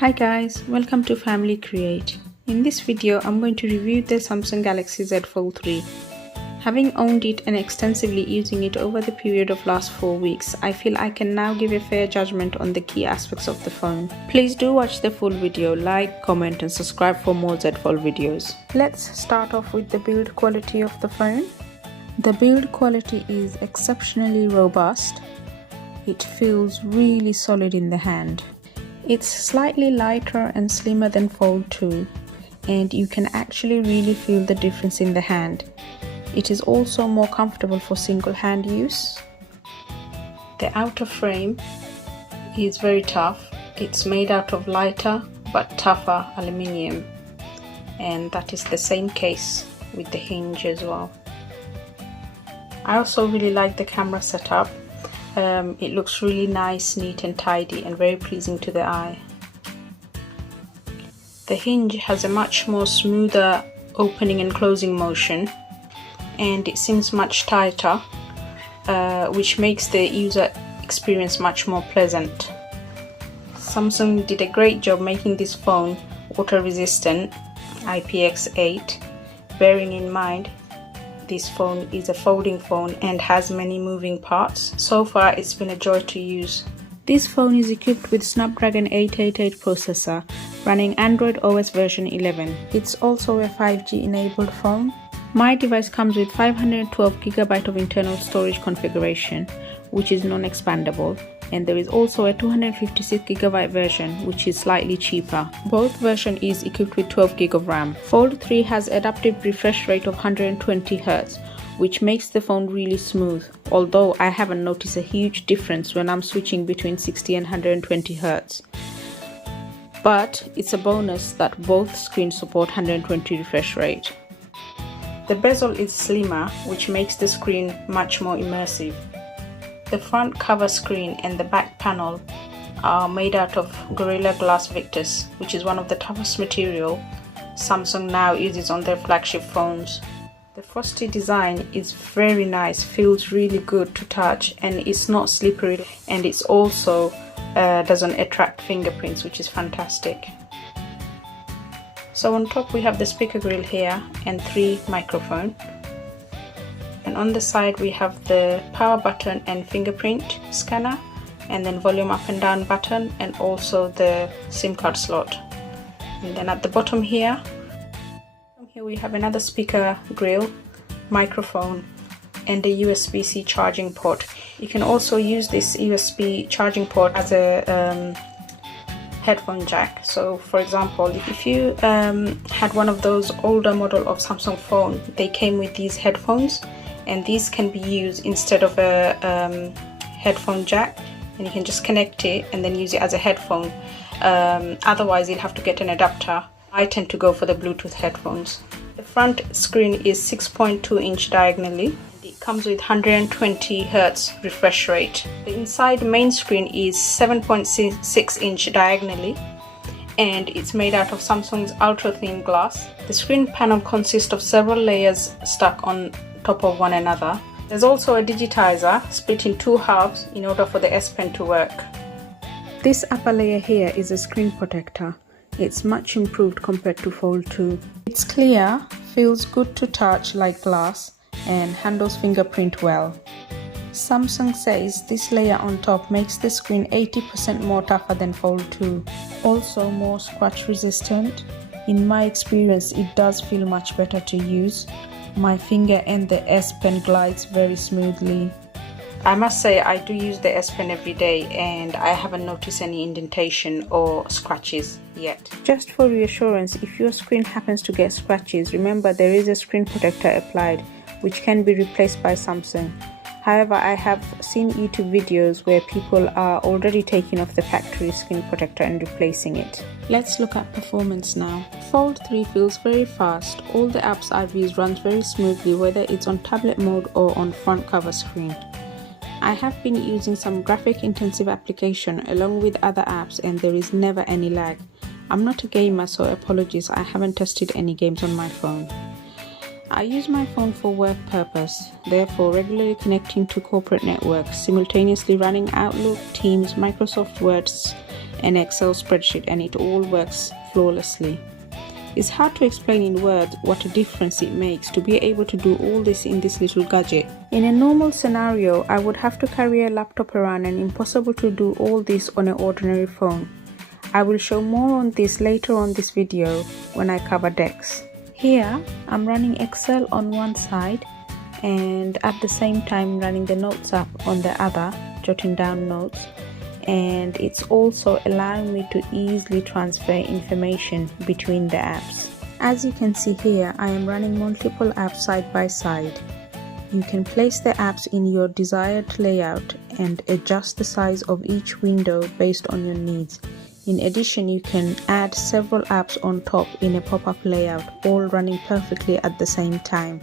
Hi guys, welcome to Family Create. In this video, I'm going to review the Samsung Galaxy Z Fold3. Having owned it and extensively using it over the period of last 4 weeks, I feel I can now give a fair judgment on the key aspects of the phone. Please do watch the full video, like, comment and subscribe for more Z Fold videos. Let's start off with the build quality of the phone. The build quality is exceptionally robust. It feels really solid in the hand. It's slightly lighter and slimmer than Fold 2, and you can actually really feel the difference in the hand. It is also more comfortable for single hand use. The outer frame is very tough. It's made out of lighter but tougher aluminium, and that is the same case with the hinge as well. I also really like the camera setup. It looks really nice, neat and tidy and very pleasing to the eye. The hinge has a much more smoother opening and closing motion, and it seems much tighter, which makes the user experience much more pleasant. Samsung did a great job making this phone water resistant, IPX8, bearing in mind this phone is a folding phone and has many moving parts. So far it's been a joy to use. This phone is equipped with Snapdragon 888 processor running Android OS version 11. It's also a 5G enabled phone. My device comes with 512GB of internal storage configuration, which is non-expandable, and there is also a 256GB version, which is slightly cheaper. Both version is equipped with 12GB of RAM. Fold 3 has adaptive refresh rate of 120Hz, which makes the phone really smooth, although I haven't noticed a huge difference when I'm switching between 60 and 120Hz. But it's a bonus that both screens support 120 refresh rate. The bezel is slimmer, which makes the screen much more immersive. The front cover screen and the back panel are made out of Gorilla Glass Victus, which is one of the toughest material Samsung now uses on their flagship phones. The frosty design is very nice, feels really good to touch, and it's not slippery, and it's also doesn't attract fingerprints, which is fantastic. So on top we have the speaker grill here and 3 microphones. And on the side we have the power button and fingerprint scanner, and then volume up and down button, and also the SIM card slot. And then at the bottom here we have another speaker grill, microphone and a USB-C charging port. You can also use this USB charging port as a headphone jack. So for example, if you had one of those older model of Samsung phone, they came with these headphones, and these can be used instead of a headphone jack, and you can just connect it and then use it as a headphone. Otherwise you'll have to get an adapter. I tend to go for the Bluetooth headphones. The front screen is 6.2 inch diagonally. It comes with 120Hz refresh rate. The inside main screen is 7.6 inch diagonally, and it's made out of Samsung's ultra thin glass. The screen panel consists of several layers stuck on top of one another. There's also a digitizer split in 2 halves in order for the S Pen to work. This upper layer here is a screen protector. It's much improved compared to Fold 2. It's clear, feels good to touch like glass, and handles fingerprint well. Samsung says this layer on top makes the screen 80% more tougher than Fold 2. Also more scratch resistant. In my experience, it does feel much better to use. My finger and the S Pen glides very smoothly. I must say I do use the S Pen every day, and I haven't noticed any indentation or scratches yet. Just for reassurance, if your screen happens to get scratches, remember there is a screen protector applied, which can be replaced by Samsung. However, I have seen YouTube videos where people are already taking off the factory screen protector and replacing it. Let's look at performance now. Fold 3 feels very fast. All the apps I've used runs very smoothly, whether it's on tablet mode or on front cover screen. I have been using some graphic intensive application along with other apps, and there is never any lag. I'm not a gamer, so apologies, I haven't tested any games on my phone. I use my phone for work purpose, therefore regularly connecting to corporate networks, simultaneously running Outlook, Teams, Microsoft Word, an Excel spreadsheet, and it all works flawlessly. It's hard to explain in words what a difference it makes to be able to do all this in this little gadget. In a normal scenario, I would have to carry a laptop around and impossible to do all this on an ordinary phone. I will show more on this later on this video when I cover decks. Here, I'm running Excel on one side and at the same time running the notes app on the other, jotting down notes. And it's also allowing me to easily transfer information between the apps. As you can see here, I am running multiple apps side by side. You can place the apps in your desired layout and adjust the size of each window based on your needs. In addition, you can add several apps on top in a pop-up layout, all running perfectly at the same time.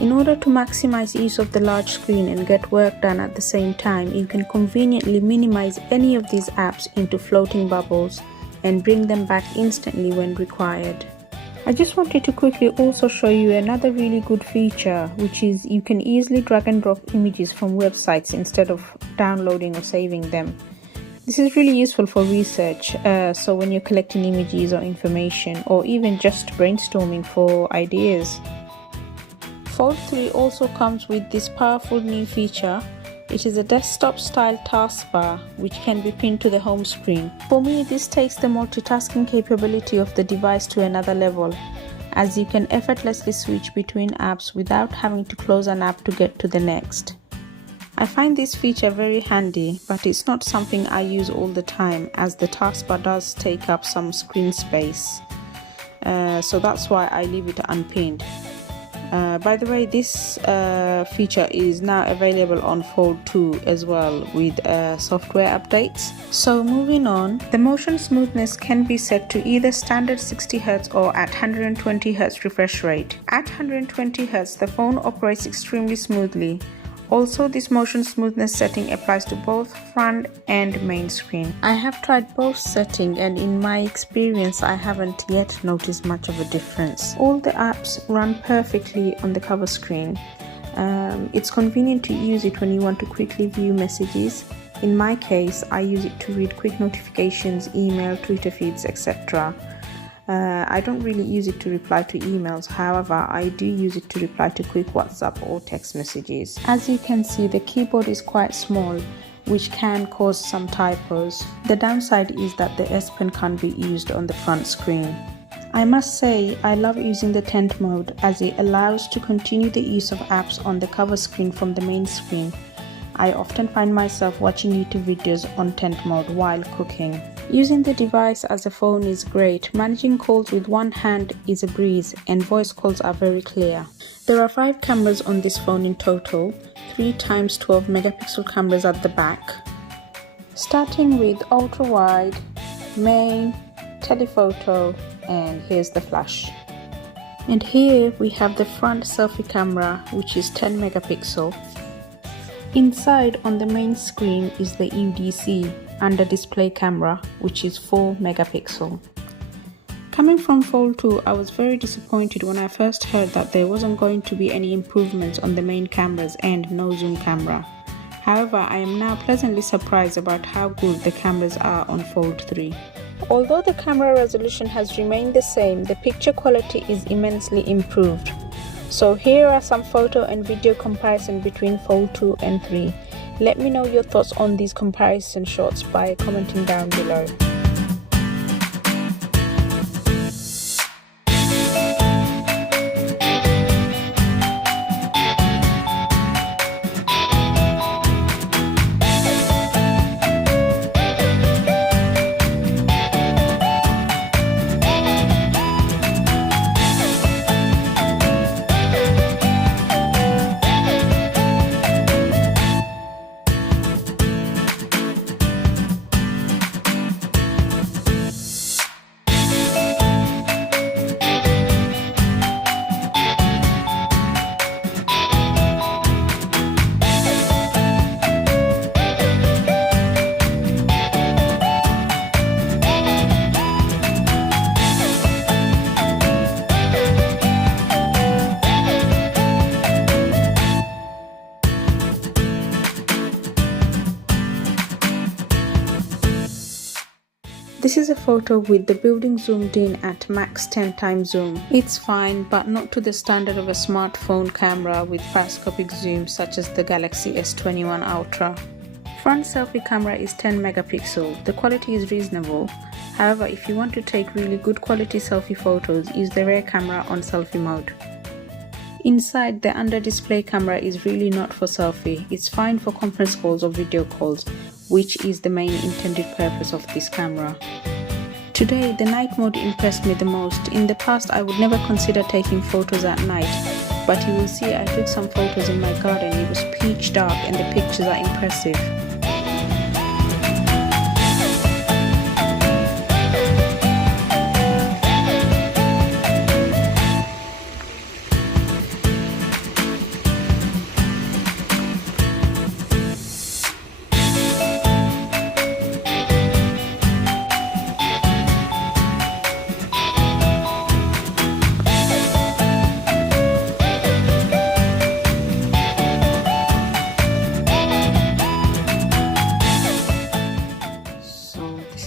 In order to maximize use of the large screen and get work done at the same time, you can conveniently minimize any of these apps into floating bubbles and bring them back instantly when required. I just wanted to quickly also show you another really good feature, which is you can easily drag and drop images from websites instead of downloading or saving them. This is really useful for research, so when you're collecting images or information, or even just brainstorming for ideas. Fold 3 also comes with this powerful new feature. It is a desktop style taskbar which can be pinned to the home screen. For me, this takes the multitasking capability of the device to another level, as you can effortlessly switch between apps without having to close an app to get to the next. I find this feature very handy, but it's not something I use all the time as the taskbar does take up some screen space. So that's why I leave it unpinned. By the way, this feature is now available on Fold 2 as well with software updates. So moving on, the motion smoothness can be set to either standard 60Hz or at 120Hz refresh rate. At 120Hz, the phone operates extremely smoothly. Also, this motion smoothness setting applies to both front and main screen. I have tried both settings and in my experience I haven't yet noticed much of a difference. All the apps run perfectly on the cover screen. It's convenient to use it when you want to quickly view messages. In my case, I use it to read quick notifications, email, Twitter feeds, etc. I don't really use it to reply to emails, however, I do use it to reply to quick WhatsApp or text messages. As you can see, the keyboard is quite small, which can cause some typos. The downside is that the S Pen can't be used on the front screen. I must say, I love using the tent mode as it allows to continue the use of apps on the cover screen from the main screen. I often find myself watching YouTube videos on tent mode while cooking. Using the device as a phone is great. Managing calls with one hand is a breeze and voice calls are very clear. There are 5 cameras on this phone in total, 3 x 12 megapixel cameras at the back. Starting with ultra wide, main, telephoto, and here's the flash. And here we have the front selfie camera, which is 10 megapixel. Inside on the main screen is the UDC under display camera, which is 4 megapixel. Coming from Fold 2, I was very disappointed when I first heard that there wasn't going to be any improvements on the main cameras and no zoom camera. However, I am now pleasantly surprised about how good the cameras are on Fold 3. Although the camera resolution has remained the same, the picture quality is immensely improved. So here are some photo and video comparison between Fold 2 and 3. Let me know your thoughts on these comparison shots by commenting down below. This is a photo with the building zoomed in at max 10 times zoom. It's fine, but not to the standard of a smartphone camera with parascopic zoom such as the Galaxy S21 Ultra. Front selfie camera is 10 megapixel. The quality is reasonable. However, if you want to take really good quality selfie photos, use the rear camera on selfie mode. Inside, the under display camera is really not for selfie. It's fine for conference calls or video calls, which is the main intended purpose of this camera. Today, the night mode impressed me the most. In the past, I would never consider taking photos at night, but you will see I took some photos in my garden. It was pitch dark and the pictures are impressive.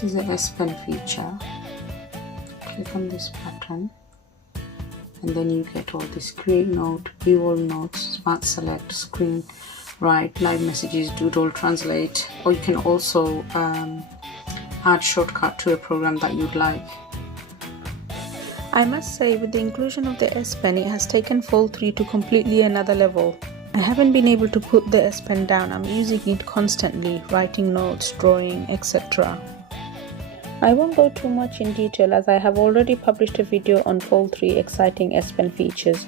This is the S Pen feature. Click on this button and then you get all this: create note, view all notes, smart select, screen write, live messages, doodle, translate, or you can also add shortcut to a program that you'd like. I must say, with the inclusion of the S Pen, it has taken Fold3 to completely another level. I haven't been able to put the S Pen down. I'm using it constantly, writing notes, drawing, etc. I won't go too much in detail as I have already published a video on Fold3 exciting S Pen features.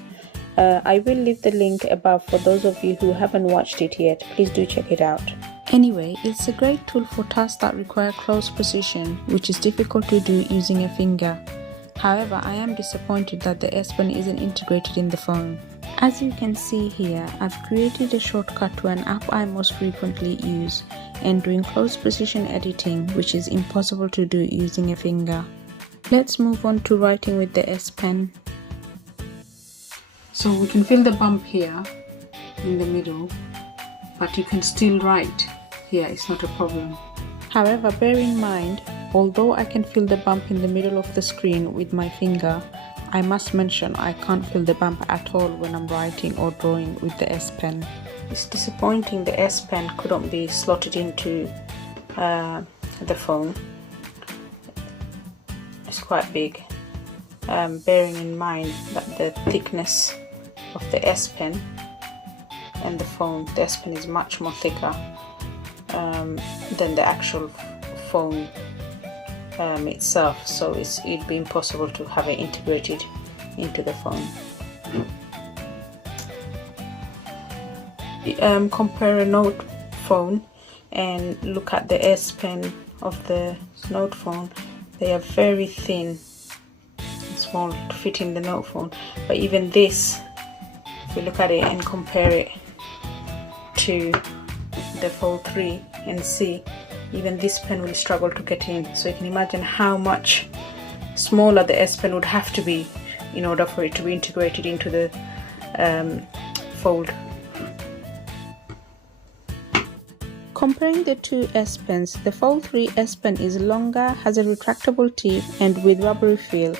I will leave the link above for those of you who haven't watched it yet. Please do check it out. Anyway, it's a great tool for tasks that require close precision, which is difficult to do using a finger. However, I am disappointed that the S Pen isn't integrated in the phone. As you can see here, I've created a shortcut to an app I most frequently use and doing close precision editing, which is impossible to do using a finger. Let's move on to writing with the S Pen. So we can fill the bump here in the middle, but you can still write here, it's not a problem. However, bear in mind, although I can fill the bump in the middle of the screen with my finger, I must mention I can't fill the bump at all when I'm writing or drawing with the S Pen. It's disappointing the S Pen couldn't be slotted into the phone. It's quite big, bearing in mind that the thickness of the S Pen and the phone, the S Pen is much more thicker than the actual phone itself, so it'd be impossible to have it integrated into the phone. Compare a Note phone and look at the S Pen of the Note phone. They are very thin and small to fit in the Note phone, but even this, if we look at it and compare it to the Fold3 and see, even this pen will struggle to get in. So you can imagine how much smaller the S Pen would have to be in order for it to be integrated into the Fold. Comparing the two S Pens, the Fold3 S Pen is longer, has a retractable tip and with rubbery feel.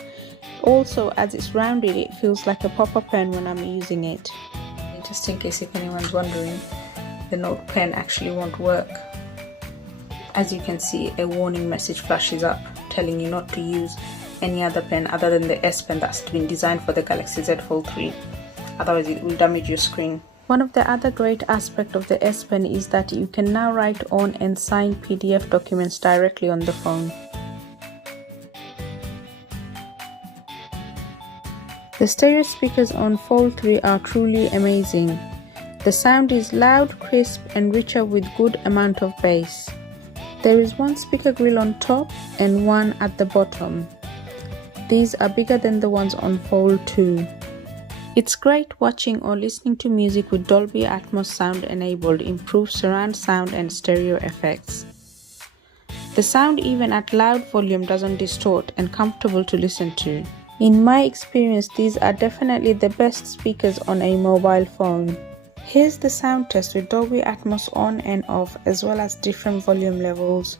Also, as it's rounded, it feels like a popper pen when I'm using it. Just in case if anyone's wondering, the Note pen actually won't work. As you can see, a warning message flashes up telling you not to use any other pen other than the S Pen that's been designed for the Galaxy Z Fold3, otherwise it will damage your screen. One of the other great aspects of the S Pen is that you can now write on and sign PDF documents directly on the phone. The stereo speakers on Fold3 are truly amazing. The sound is loud, crisp and richer with good amount of bass. There is one speaker grill on top and one at the bottom. These are bigger than the ones on Fold2. It's great watching or listening to music with Dolby Atmos sound enabled, improved surround sound and stereo effects. The sound even at loud volume doesn't distort and comfortable to listen to. In my experience, these are definitely the best speakers on a mobile phone. Here's the sound test with Dolby Atmos on and off, as well as different volume levels.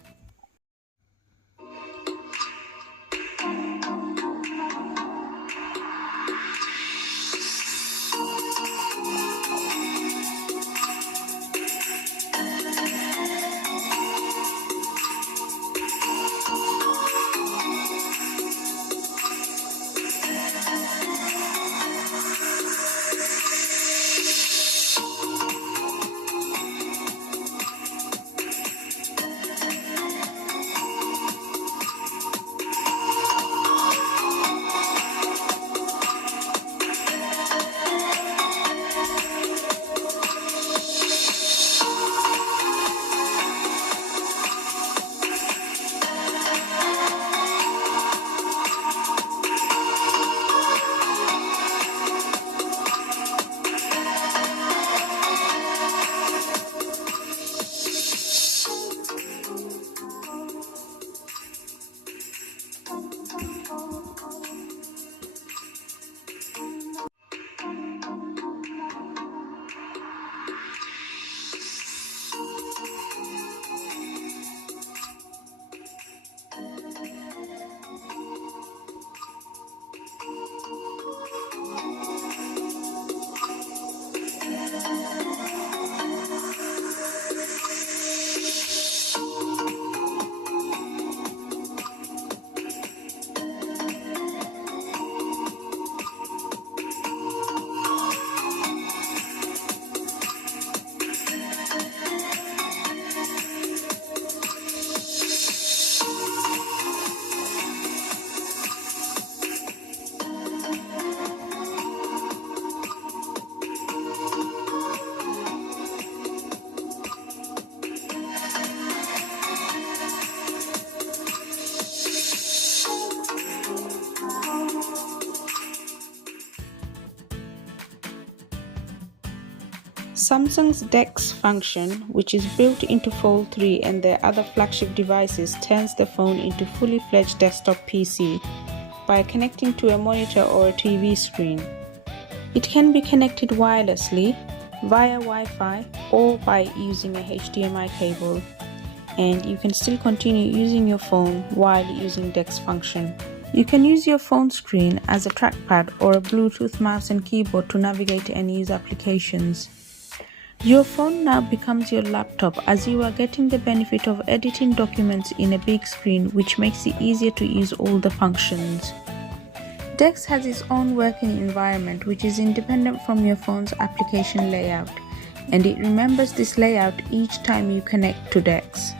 Samsung's DeX function, which is built into Fold 3 and their other flagship devices, turns the phone into fully fledged desktop PC by connecting to a monitor or a TV screen. It can be connected wirelessly via Wi-Fi or by using a HDMI cable, and you can still continue using your phone while using DeX function. You can use your phone screen as a trackpad or a Bluetooth mouse and keyboard to navigate and use applications. Your phone now becomes your laptop, as you are getting the benefit of editing documents in a big screen, which makes it easier to use all the functions. DeX has its own working environment, which is independent from your phone's application layout, and it remembers this layout each time you connect to DeX.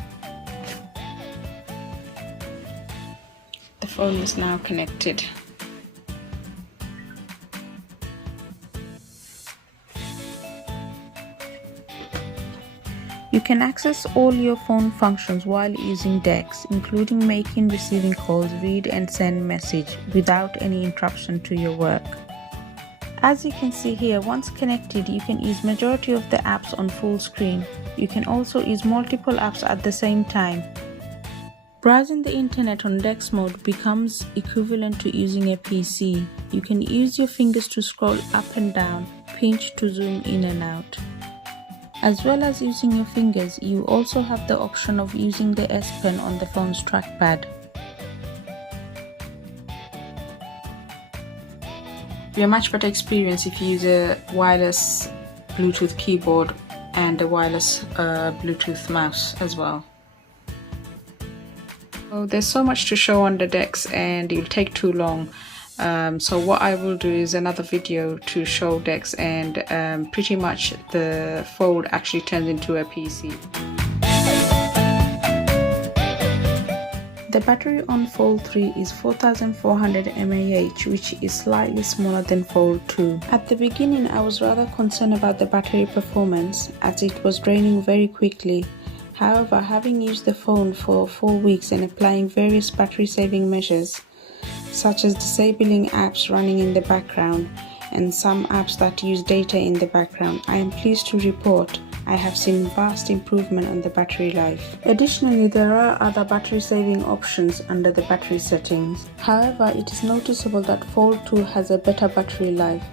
The phone is now connected. You can access all your phone functions while using DeX, including making, receiving calls, read and send message without any interruption to your work. As you can see here, once connected, you can use majority of the apps on full screen. You can also use multiple apps at the same time. Browsing the internet on DeX mode becomes equivalent to using a PC. You can use your fingers to scroll up and down, pinch to zoom in and out. As well as using your fingers, you also have the option of using the S Pen on the phone's trackpad. It'll be a much better experience if you use a wireless Bluetooth keyboard and a wireless Bluetooth mouse as well. So there's so much to show on the DeX and it'll take too long. So what I will do is another video to show DeX, and pretty much the Fold actually turns into a PC. The battery on Fold 3 is 4400 mAh, which is slightly smaller than Fold 2. At the beginning I was rather concerned about the battery performance, as it was draining very quickly. However, having used the phone for 4 weeks and applying various battery saving measures, such as disabling apps running in the background and some apps that use data in the background, I am pleased to report I have seen vast improvement on the battery life. Additionally, there are other battery saving options under the battery settings. However, it is noticeable that Fold 2 has a better battery life.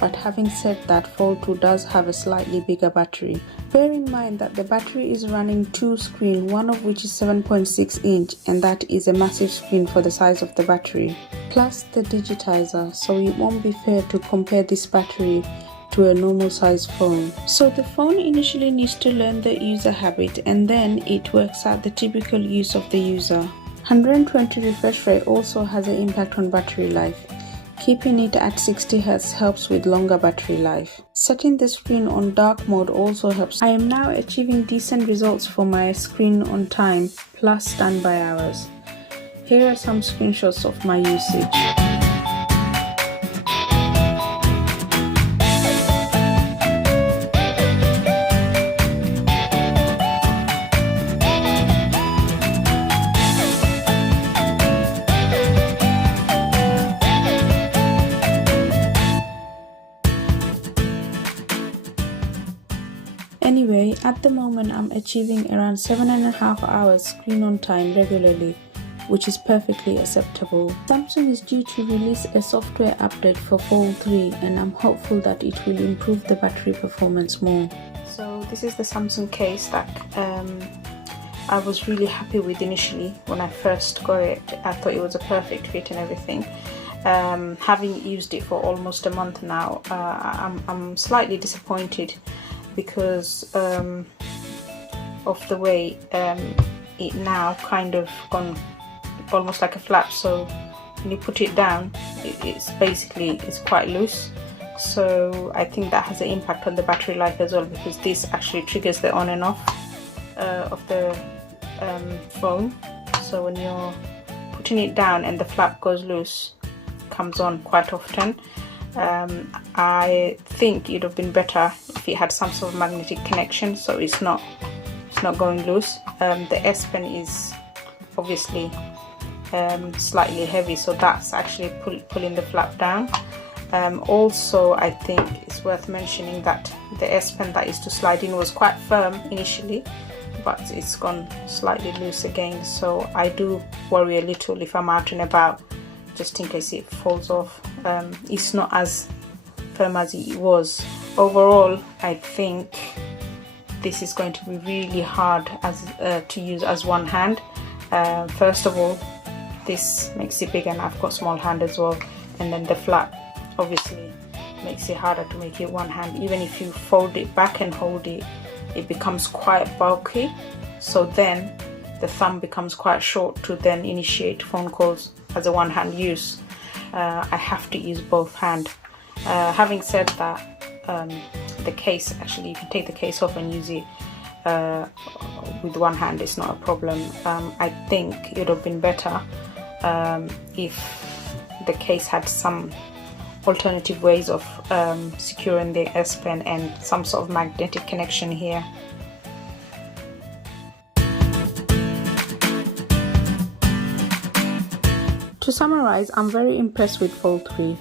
But having said that, Fold 2 does have a slightly bigger battery. Bear in mind that the battery is running 2 screens, one of which is 7.6 inch, and that is a massive screen for the size of the battery, plus the digitizer, so it won't be fair to compare this battery to a normal size phone. So the phone initially needs to learn the user habit, and then it works out the typical use of the user. 120 refresh rate also has an impact on battery life. Keeping it at 60 Hz helps with longer battery life. Setting the screen on dark mode also helps. I am now achieving decent results for my screen on time plus standby hours. Here are some screenshots of my usage. Anyway, at the moment I'm achieving around 7.5 hours screen on time regularly, which is perfectly acceptable. Samsung is due to release a software update for Fold 3, and I'm hopeful that it will improve the battery performance more. So this is the Samsung case that I was really happy with initially when I first got it. I thought it was a perfect fit and everything. Having used it for almost a month now, I'm slightly disappointed because of the way it now kind of gone almost like a flap. So when you put it down, it's quite loose. So I think that has an impact on the battery life as well, because this actually triggers the on and off of the phone. So when you're putting it down and the flap goes loose, it comes on quite often. I think it would have been better if it had some sort of magnetic connection, so it's not going loose. The S Pen is obviously slightly heavy, so that's actually pulling the flap down. Also, I think it's worth mentioning that the S Pen that used to slide in was quite firm initially, but it's gone slightly loose again, so I do worry a little if I'm out and about, just in case it falls off. It's not as firm as it was. Overall, I think this is going to be really hard to use as one hand. First of all, this makes it bigger, and I've got small hand as well, and then the flat obviously makes it harder to make it one hand. Even if you fold it back and hold it, it becomes quite bulky, so then the thumb becomes quite short to then initiate phone calls as a one hand use. I have to use both hand. Having said that, the case, actually you can take the case off and use it with one hand, it's not a problem. I think it would have been better if the case had some alternative ways of securing the S Pen and some sort of magnetic connection here. To summarize, I'm very impressed with Fold 3.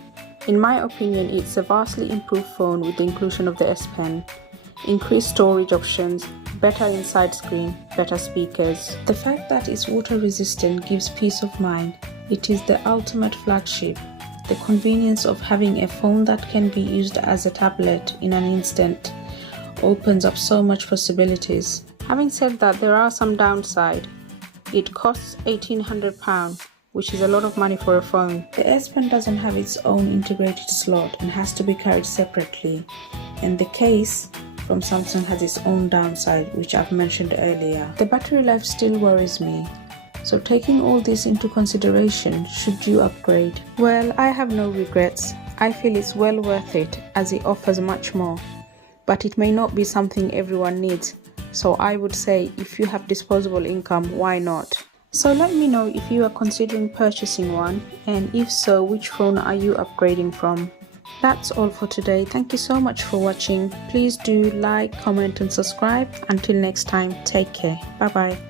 In my opinion, it's a vastly improved phone with the inclusion of the S Pen, increased storage options, better inside screen, better speakers. The fact that it's water resistant gives peace of mind. It is the ultimate flagship. The convenience of having a phone that can be used as a tablet in an instant opens up so much possibilities. Having said that, there are some downside. It costs £1,800, which is a lot of money for a phone. The S Pen doesn't have its own integrated slot and has to be carried separately. And the case from Samsung has its own downside, which I've mentioned earlier. The battery life still worries me. So taking all this into consideration, should you upgrade? Well, I have no regrets. I feel it's well worth it as it offers much more. But it may not be something everyone needs. So I would say if you have disposable income, why not? So let me know if you are considering purchasing one, and if so, which phone are you upgrading from? That's all for today. Thank you so much for watching. Please do like, comment and subscribe. Until next time, take care. Bye bye.